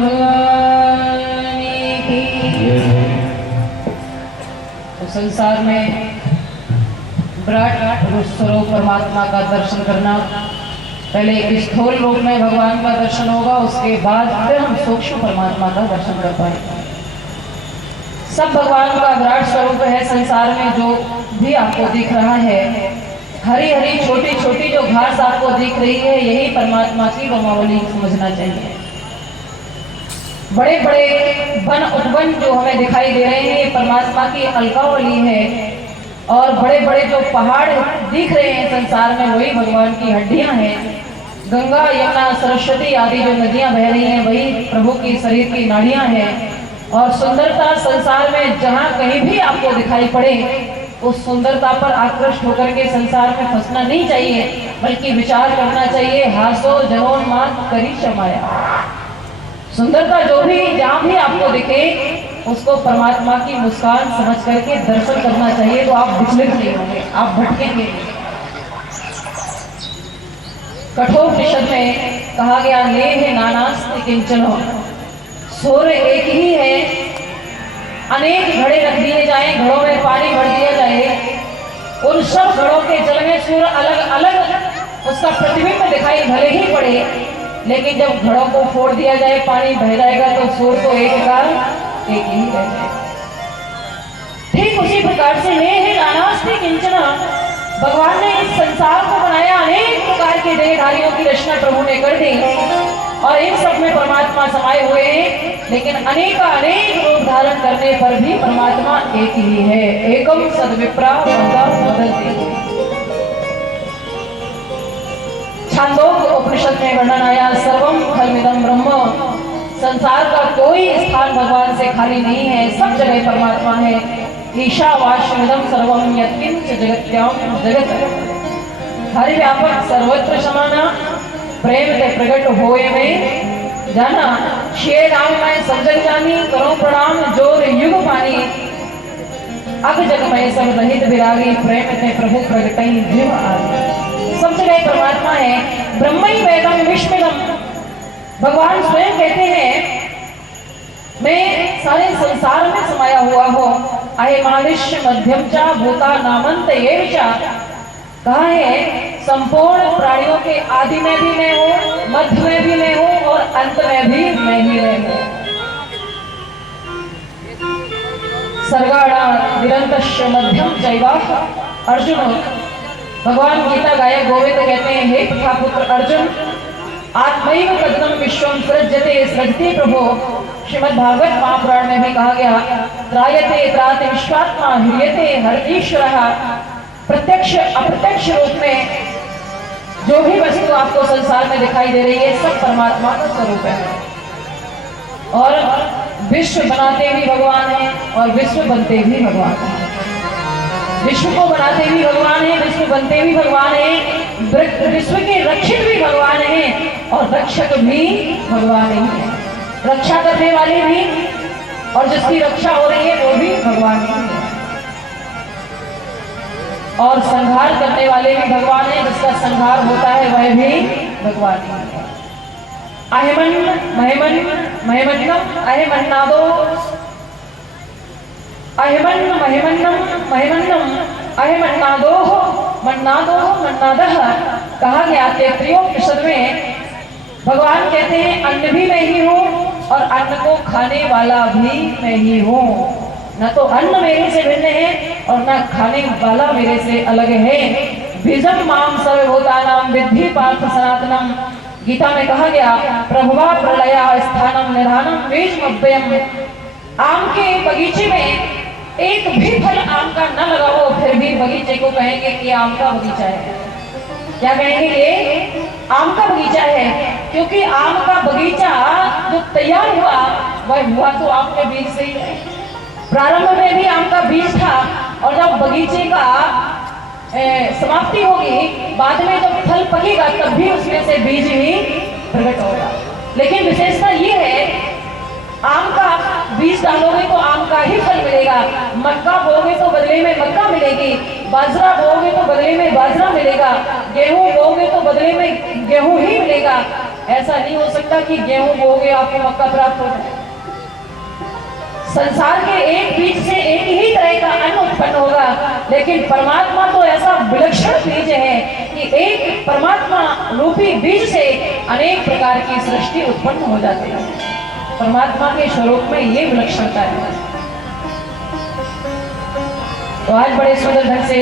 भगवान की। तो संसार में विराट स्वरूप परमात्मा का दर्शन करना, पहले एक स्थूल रूप में भगवान का दर्शन होगा, उसके बाद फिर हम सूक्ष्म परमात्मा का दर्शन कर पाएंगे। सब भगवान का विराट स्वरूप है। संसार में जो भी आपको दिख रहा है, हरी हरी छोटी छोटी जो घास आपको दिख रही है, यही परमात्मा की वमावली समझना चाहिए। बड़े बड़े वन उपवन जो हमें दिखाई दे रहे हैं, ये परमात्मा की अलकावली है। और बड़े बड़े जो पहाड़ दिख रहे हैं संसार में, वही भगवान की हड्डियां हैं। गंगा यमुना सरस्वती आदि जो नदियां बह रही हैं, वही प्रभु की शरीर की नाड़ियां हैं। और सुंदरता संसार में जहां कहीं भी आपको दिखाई पड़े, उस सुंदरता पर आकृष्ट होकर के संसार में फंसना नहीं चाहिए, बल्कि विचार करना चाहिए। हासो जनोन्माद करी क्षमाया। सुंदरता जो भी जहां भी आपको दिखे, उसको परमात्मा की मुस्कान समझ करके दर्शन करना चाहिए। तो आप विचलित नहीं होंगे, आप भटकेंगे नहीं। कठोपनिषद में कहा गया, नेह नानास्ति किंचन, सूर्य एक ही है, अनेक घड़े रख दिए जाए, घड़ों में पानी भर दिया जाए, उन सब घड़ों के जल में सूर्य अलग अलग उसका प्रतिबिंब दिखाई भले ही पड़े, लेकिन जब घड़ों को फोड़ दिया जाए, पानी बह जाएगा, तो सूर्य तो एक ही रह जाएगा। ठीक उसी प्रकार से नेह नानास्ति किंचन, भगवान ने इस संसार को बनाया, अनेक प्रकार के देहधारियों की रचना प्रभु ने कर दी, और इन सब में परमात्मा समाये हुए हैं। लेकिन अनेक रूप धारण करने पर भी परमात्मा एक ही है। एकम सद्विप्रा वदन्ति। छांदोग्य उपनिषद में वर्णन आया, सर्वम खलमिदं ब्रह्म, संसार का कोई स्थान भगवान से खाली नहीं है, सब जगह परमात्मा है। ईशावास्यमिदं सर्वम यत्किंच जगत्याम जगत, हरि व्यापक सर्वत्र समाना, प्रेम ते प्रकट होए में जाना, शेर नाम मैं सब जग जानी, करो प्रणाम जोर युग पानी, अग जग में सब रहित विरागी, प्रेम ते प्रभु प्रगटई जीव आदि। सब जगह परमात्मा है। ब्रह्मई वेदम विश्वम, भगवान स्वयं कहते हैं, मैं सारे संसार में समाया हुआ हूँ। अहे मानुष्य मध्यम चा भूता नामंत एव चा, कहा है संपूर्ण प्राणियों के आदि में भी मैं हूँ, मध्य में भी मैं हूँ, और अंत में भी मैं ही रहूं। सर्गाणा निरंतश्य मध्यम चैवा अर्जुन, भगवान गीता गायक गोविंद कहते हैं, हे प्रथापुत्र अर्जुन, आत्मैव तद्दं विश्वं सृज्यते सृजति प्रभो। श्रीमद् भागवत महापुराण में भी कहा गया, त्रायते त्राते विश्वात्मा ह्रियते हरतीश्वरः। प्रत्यक्ष अप्रत्यक्ष रूप में जो भी वस्तु आपको संसार में दिखाई दे रही है, सब परमात्मा का स्वरूप है। और विश्व बनाते भी भगवान है, और विश्व बनते भी भगवान है। विश्व को बनाते भी भगवान है, विश्व बनते भी भगवान है, विश्व के रक्षक भी भगवान है, और रक्षक भी भगवान ही है। रक्षा करने वाले भी, और जिसकी रक्षा हो रही है, वो भी भगवान ही है। और संहार करने वाले भी भगवान है, जिसका संहार होता है वह भी भगवान ही है। अहिमन महिमन महिमन्नम अहिमन्नादो, अहिमन महिमन्नम महिमन्नम अहिमन्नादो मन्नादो मन्नादः। कहा गया तैत्तिरीयोपनिषद में, भगवान कहते हैं, अन्न भी मैं ही हूँ, और अन्न को खाने वाला भी मैं ही हूँ। न तो अन्न मेरे से भिन्न है, और न खाने वाला मेरे से अलग है। बीजम माम सर्वभूतानां विद्धि पार्थ सनातनम। गीता में कहा गया, प्रभवा प्रलया स्थानम निधानम बीजमव्ययम। आम के बगीचे में एक भी फल आम का न लगा हो, फिर भी बगीचे को कहेंगे कि आम का बगीचा है। क्या कहेंगे? ये आम का बगीचा है, क्योंकि आम का बगीचा जो तैयार हुआ, वह हुआ तो आम के बीज से ही है। प्रारंभ में भी आम का बीज था, और जब बगीचे का समाप्ति होगी, बाद में जब फल पकेगा, तब भी उसमें से बीज ही प्रकट होगा। लेकिन विशेषता ये है, आम का बीज डालोगे तो आम का ही फल मिलेगा, मक्का बोओगे तो बदले में मक्का मिलेगी, बाजरा बोओगे तो बदले में बाजरा मिलेगा, गेहूं बोओगे तो बदले में गेहूं ही मिलेगा। ऐसा नहीं हो सकता कि गेहूं बोओगे आपको मक्का प्राप्त हो जाए। संसार के एक बीज से एक ही तरह का अन्न उत्पन्न होगा, लेकिन परमात्मा तो ऐसा विलक्षण बीज है कि एक परमात्मा रूपी बीज से अनेक प्रकार की सृष्टि उत्पन्न हो जाती है। परमात्मा के स्वरूप में ये विलक्षणता है। तो आज बड़े सुंदर ढंग से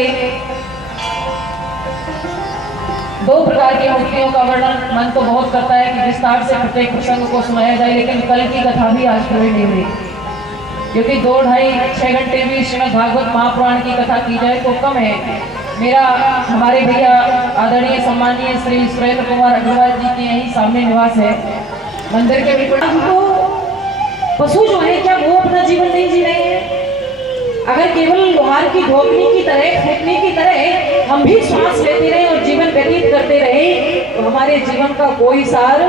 दो प्रकार की मूर्तियों का वर्णन मन तो बहुत करता है कि विस्तार से प्रत्येक प्रसंग को सुनाया जाए, लेकिन कल की कथा भी आज पूरी नहीं हुई, क्योंकि 2-2.5-6 घंटे भी श्रीमद् भागवत महापुराण की कथा की जाए तो कम है। मेरा हमारे भैया आदरणीय सम्मानीय श्री सुरेंद्र कुमार अग्रवाल जी के यही सामने निवास है मंदिर के बिल्कुल। पशु जो है क्या वो अपना जीवन नहीं जी रहे हैं? अगर केवल लोहार की धोखनी की तरह फूकने की तरह हम भी श्वास लेते रहे और जीवन व्यतीत करते रहे तो हमारे जीवन का कोई सार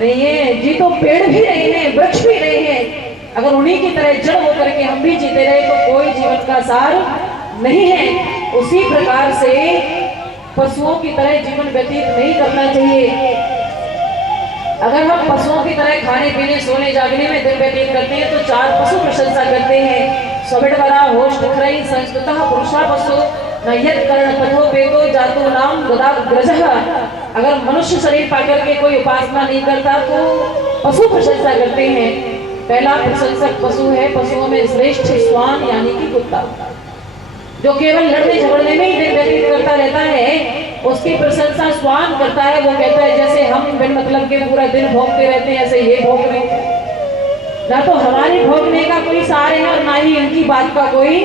नहीं है। जी तो पेड़ भी रहे हैं, वृक्ष भी रहे हैं, अगर उन्हीं की तरह जड़ होकर के हम भी जीते रहे तो कोई जीवन का सार नहीं है। उसी प्रकार से पशुओं की तरह जीवन व्यतीत नहीं करना चाहिए। अगर हम पशुओं की तरह खाने पीने सोने जागने में दिन व्यतीत करते हैं तो 4 पशु प्रशंसा करते हैं। स्वभिडवरा होश दुखरई संस्कृतः पुरुषा पशु नयत कर्ण पथो पेतो जातो नाम गदा ग्रजः। अगर मनुष्य शरीर पाकर के कोई उपासना नहीं करता तो पशु प्रशंसा करते हैं। पहला प्रशंसक पशु है, पशुओं में श्रेष्ठ श्वान यानी कि कुत्ता, जो केवल लड़ने झगड़ने में ही दिन व्यतीत करता रहता है। उसकी प्रशंसा श्वान करता है। वो कहता है जैसे हम बिन मतलब के पूरा दिन भोगते रहते हैं ऐसे ये भोग रहे हैं, ना तो हमारे भोगने का कोई सार है और ना ही इनकी बात का कोई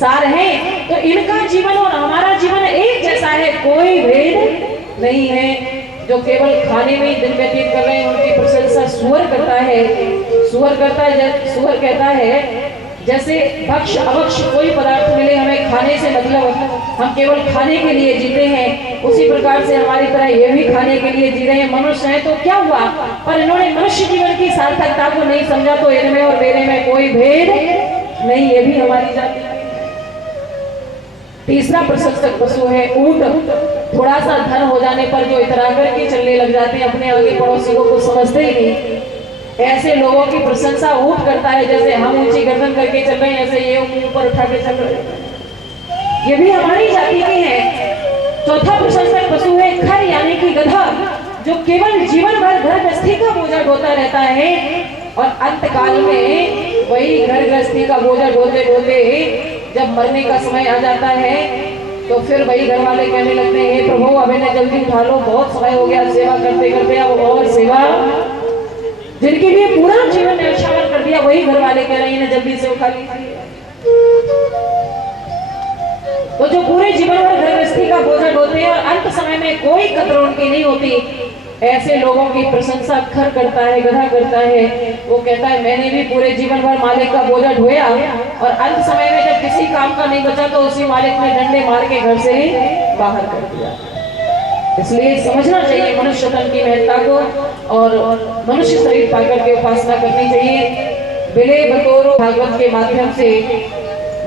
सार है। तो इनका जीवन और हमारा जीवन एक जैसा है, कोई भेद नहीं है। जो केवल खाने में ही दिन व्यतीत कर रहे हैं उनकी प्रशंसा सुअर करता है। सुअर कहता है जैसे भक्ष अभक्ष कोई पदार्थ मिले हमें खाने से मतलब, हम केवल खाने के लिए जीते हैं, उसी प्रकार से हमारी तरह ये भी खाने के लिए जी रहे हैं। मनुष्य है तो क्या हुआ, पर इन्होंने मनुष्य जीवन की सार्थकता को नहीं समझा तो इनमें और मेरे में कोई भेद नहीं, ये भी हमारी जाति। तीसरा प्रशंसक पशु है ऊंट। थोड़ा सा धन हो जाने पर जो इतरा करके चलने लग जाते हैं, अपने आगे पड़ोसियों को समझते ही नहीं। ऐसे लोगों की प्रशंसा ऊंट करता है, जैसे हम ऊंची गर्दन करके चल रहे हैं ऐसे ये ऊपर उठा के चल रहे हैं। ये भी हमारी जाति के हैं। चौथा प्रशंसक पशु है खर यानी कि गधा, जो केवल जीवन भर घर गृहस्थी का बोझा ढोता रहता है और अंत काल में वही घर गृहस्थी का बोझा ढोते ढोते जब मरने का समय आ जाता है तो फिर वही घर वाले कहने लगते हैं हे प्रभु अब इन्हें जल्दी उठा लो, बहुत समय हो गया सेवा करते करते, अब और सेवा। जिनके लिए पूरा जीवन न्यौछावर कर दिया वही घर वाले कह रहे हैं जल्दी से उठा लीजिए। तो जो पूरे जीवन भर घर गृहस्थी का बोझा ढोते हैं और अंत समय में कोई कदर उनकी नहीं होती, ऐसे लोगों की प्रशंसा खर करता है, गधा करता है। वो कहता है मैंने भी पूरे जीवन भर मालिक का बोझा ढोया और अंत समय में जब किसी काम का नहीं बचा तो उसी मालिक ने डंडे मार के घर से बाहर कर दिया। इसलिए समझना चाहिए मनुष्य तन की महत्ता को और मनुष्य शरीर पाकर के उपासना करनी चाहिए। बिले बतौर भागवत के माध्यम से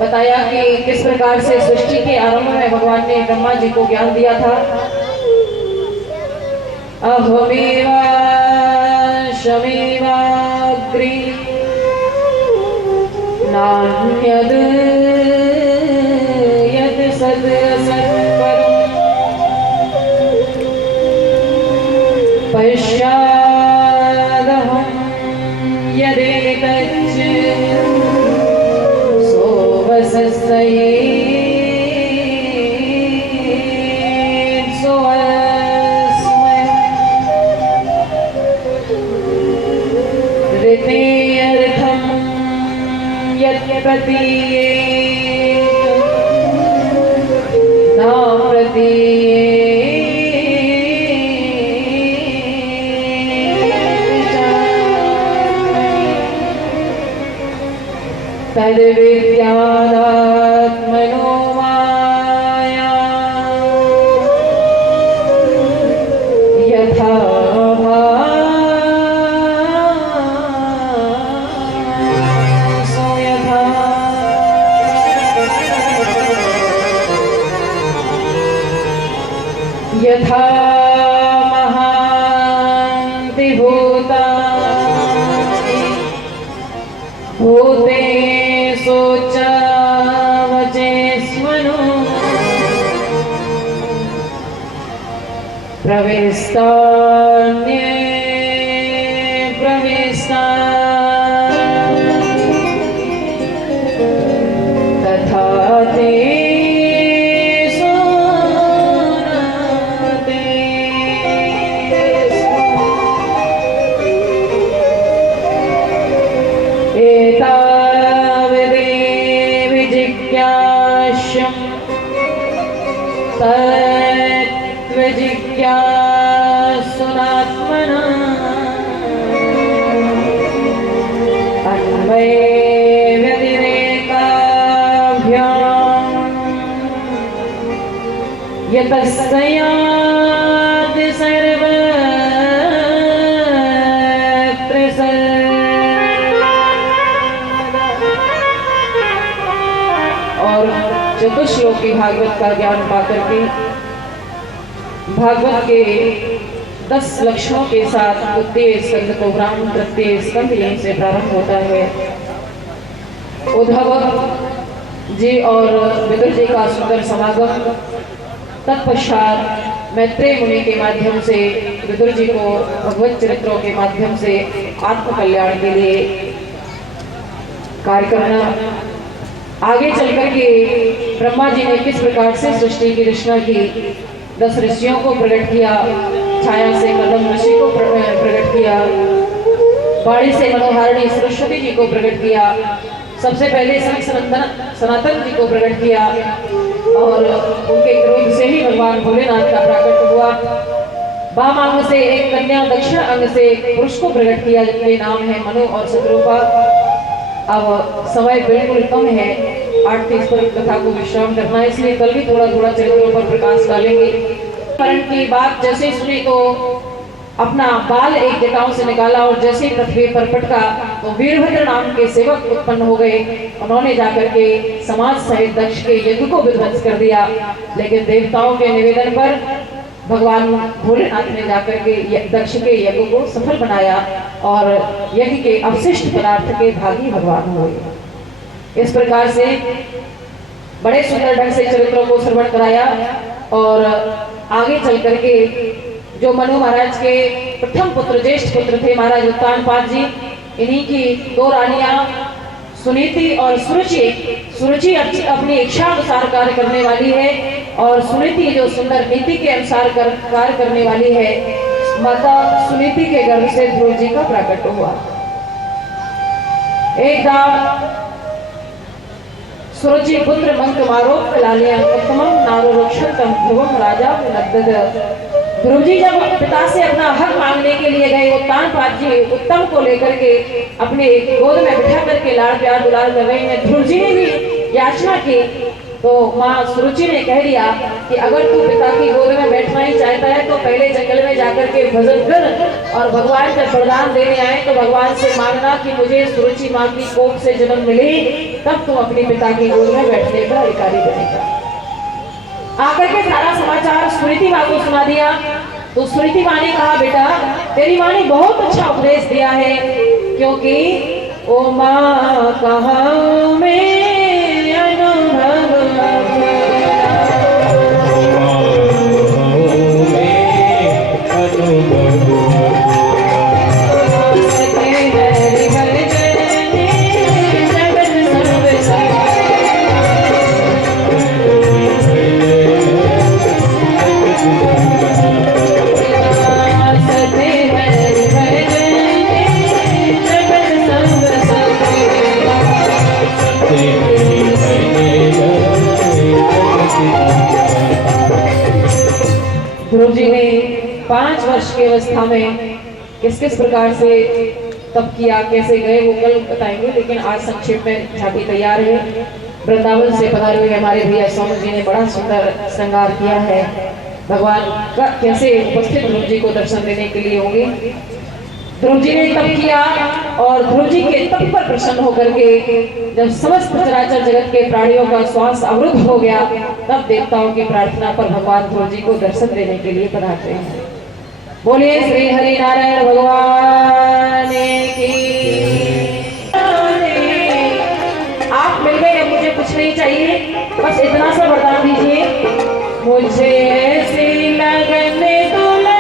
बताया कि किस प्रकार से सृष्टि के आरंभ में भगवान ने ब्रह्मा जी को ज्ञान दिया था। अहमेवा शमेवाग्रे नान्यद यद सद सत्परम् पश्चादहं यदेतच्च सोऽवसस्यै सोऽस्मै ऋतेऽर्थं यत्प्रतीयेत न तद्विद्यादात्मनो माया यथा भासो यथा यथा महान् प्रविष्टान्ये प्रविष्टा तथा ते सुनते एतावदेव जिज्ञास्यम् तत्त्वजिज्ञासुनात्मना अन्वयव्यतिरेकाभ्याम् यतस्यात् सर्वत्र और चतुश्लोकी भागवत का ज्ञान पाकर के भागवत के 10 लक्षणों के साथ द्वितीय स्कंद को ब्राह्मण तृतीय स्कंद यहीं से प्रारंभ होता है। उद्धव जी और विदुर जी का सुंदर समागम, तत्पश्चात मैत्रेय मुनि के माध्यम से विदुर जी को भगवत चरित्रों के माध्यम से आत्म कल्याण के लिए कार्य करना। आगे चलकर के ब्रह्मा जी ने किस प्रकार से सृष्टि की रचना की, 10 ऋषियों को प्रकट किया, छाया से कदम ऋषि को प्रकट किया, वाणी से मनोहारिणी सरस्वती जी को प्रकट किया, सबसे पहले सनातन जी को प्रकट किया और उनके क्रोध से ही भगवान भोलेनाथ का प्राकट्य हुआ। वाम अंग से एक कन्या, दक्षिण अंग से एक पुरुष को प्रकट किया जिनके नाम है मनु और शत्रुपा। अब समय बिल्कुल कम है, 8:30 पर कथा को विश्राम करना है, इसलिए कल भी थोड़ा थोड़ा चरित्रों पर प्रकाश डालेंगे। करण की बात जैसे सुनी तो अपना बाल एक जटाओं से निकाला और जैसे पृथ्वी पर पटका तो वीरभद्र नाम के सेवक उत्पन्न हो गए। उन्होंने जाकर के समाज सहित दक्ष के यज्ञ को विध्वंस कर दिया, लेकिन देवताओं के निवेदन पर भगवान भोलेनाथ ने जाकर के दक्ष के यज्ञ को सफल बनाया और यज्ञ के अवशिष्ट पदार्थ के भागी भगवान हुए। इस प्रकार से बड़े सुंदर ढंग से चरित्रों को श्रवण कराया और आगे चल करके जो मनु महाराज के प्रथम पुत्र, ज्येष्ठ पुत्र थे महाराज उत्तानपाद जी, इन्हीं की 2 रानियां सुनीति और सुरुचि। सुरुचि अपनी इच्छा अनुसार कार्य करने वाली है और सुनीति जो सुंदर नीति के अनुसार कार्य करने वाली है। माता सुनीति के गर्भ से ध्रुव जी का प्राकट्य हुआ। एक दाम सुरुचि पुत्र मंक मारो लालिया उत्तमम नारो रक्षतम ध्रुवम राजा नद्दद। ध्रुव जी जब पिता से अपना हक मांगने के लिए गए, उत्तानपाद जी उत्तम को लेकर के अपने गोद में बिठा करके लाड़ प्यार दुलार कर रहे हैं। ध्रुव जी ने भी याचना की तो माँ सुरुचि ने कह दिया कि अगर तू पिता की गोद में बैठना ही चाहता है तो पहले जंगल में जाकर के भजन कर और भगवान जब वरदान देने आए तो भगवान से मांगना कि मुझे सुरुचि माँ की कोख से जन्म मिले, तब तुम अपने पिता की गोद में बैठने का अधिकारी बनेगा। आकर के सारा समाचार सुनीति माँ को सुना दिया तो सुनीति माँ ने कहा, बेटा तेरी माँ ने बहुत अच्छा उपदेश दिया है, क्योंकि ओ माँ कहा में अनुभव ध्रुव जी ने 5 वर्ष की अवस्था में किस किस प्रकार से तप किया, कैसे गए वो कल बताएंगे, लेकिन आज संक्षेप में झांकी तैयार है। वृंदावन से पधारे हुए हमारे भैया स्वामी जी ने बड़ा सुंदर श्रृंगार किया है। भगवान का कैसे उपस्थित ध्रुव जी को दर्शन देने के लिए होंगे। ध्रुव जी ने तप किया और ध्रुव जी के तप पर प्रसन्न होकर के जब समस्त चराचर जगत के प्राणियों का श्वास अवरुद्ध हो गया, तब देवताओं की प्रार्थना पर भगवान ध्रुव जी को दर्शन देने के लिए पधारते हैं। बोलिए श्री हरि नारायण भगवान की। आप मिल गए, अब मुझे कुछ नहीं चाहिए, बस इतना सा वरदान दीजिए, मुझे ऐसी लगन तुला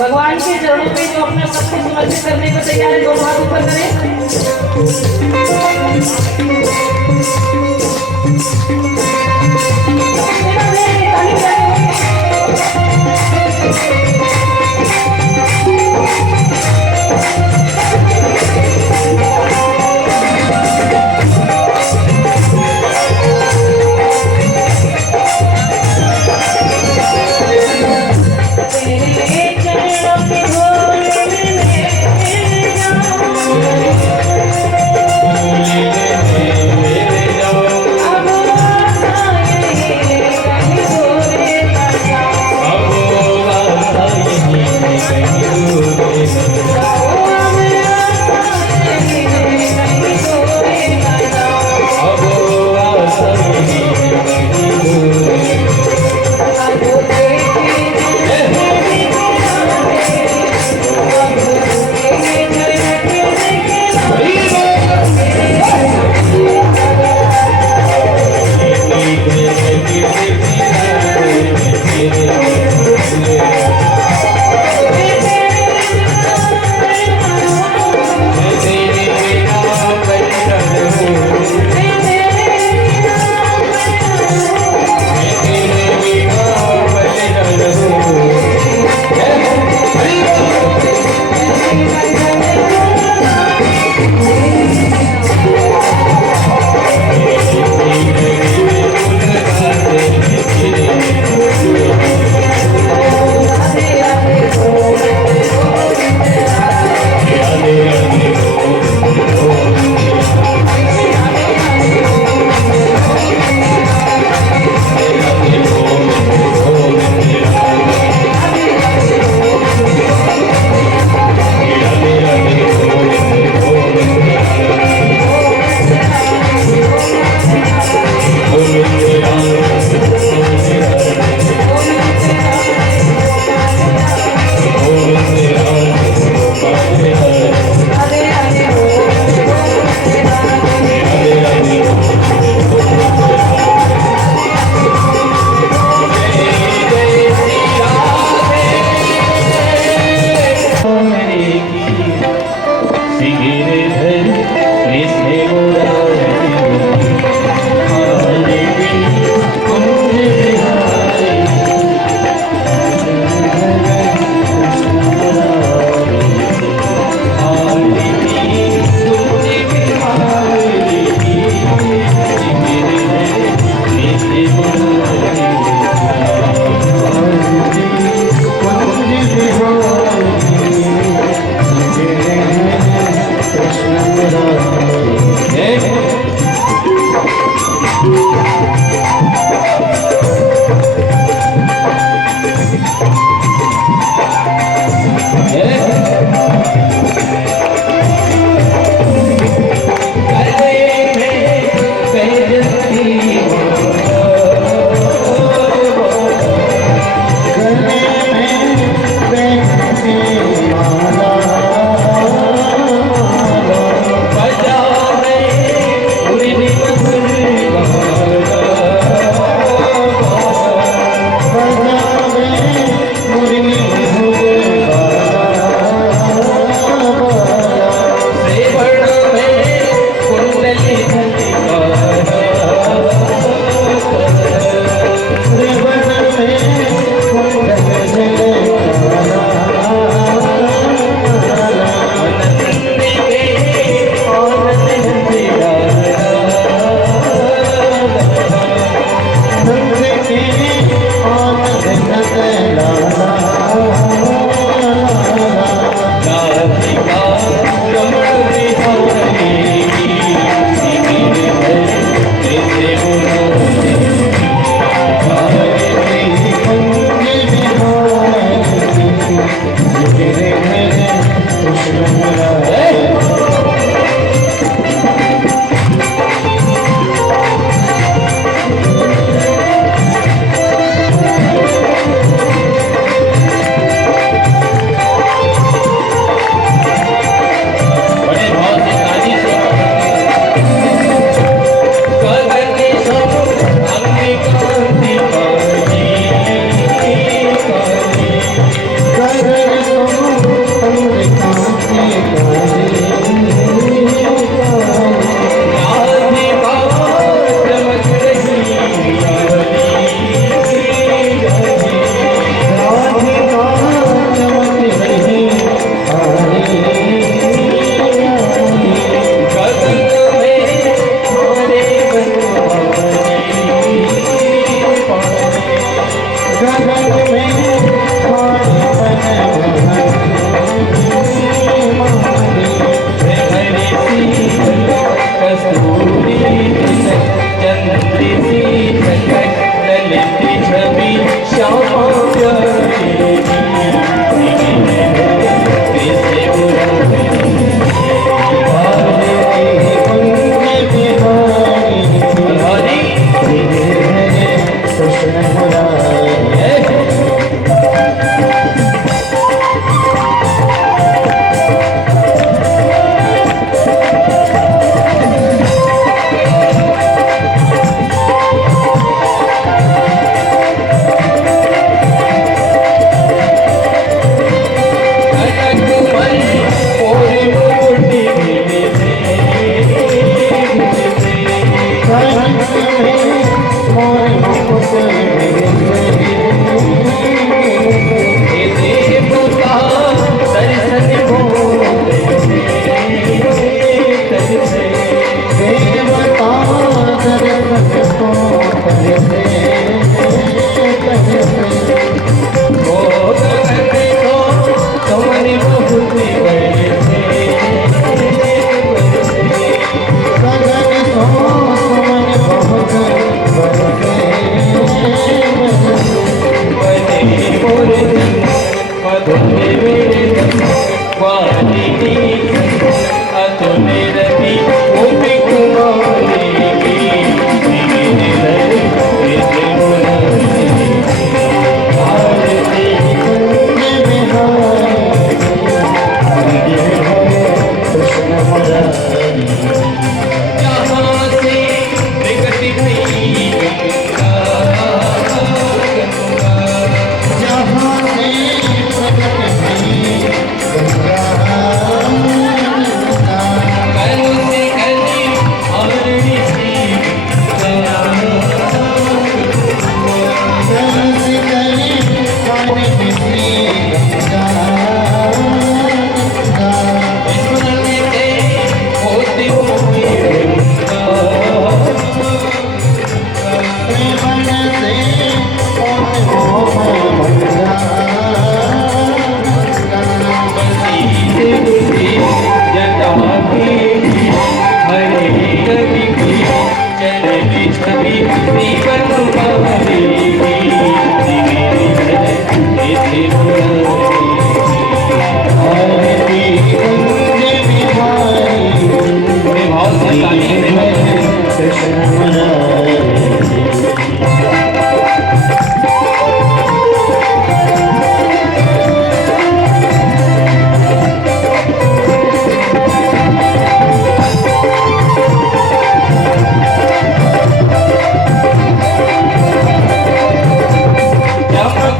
भगवान के चरणों में जो अपना सब कुछ समर्पित करने को तैयार है, दोनों हाथ ऊपर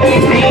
Thank you.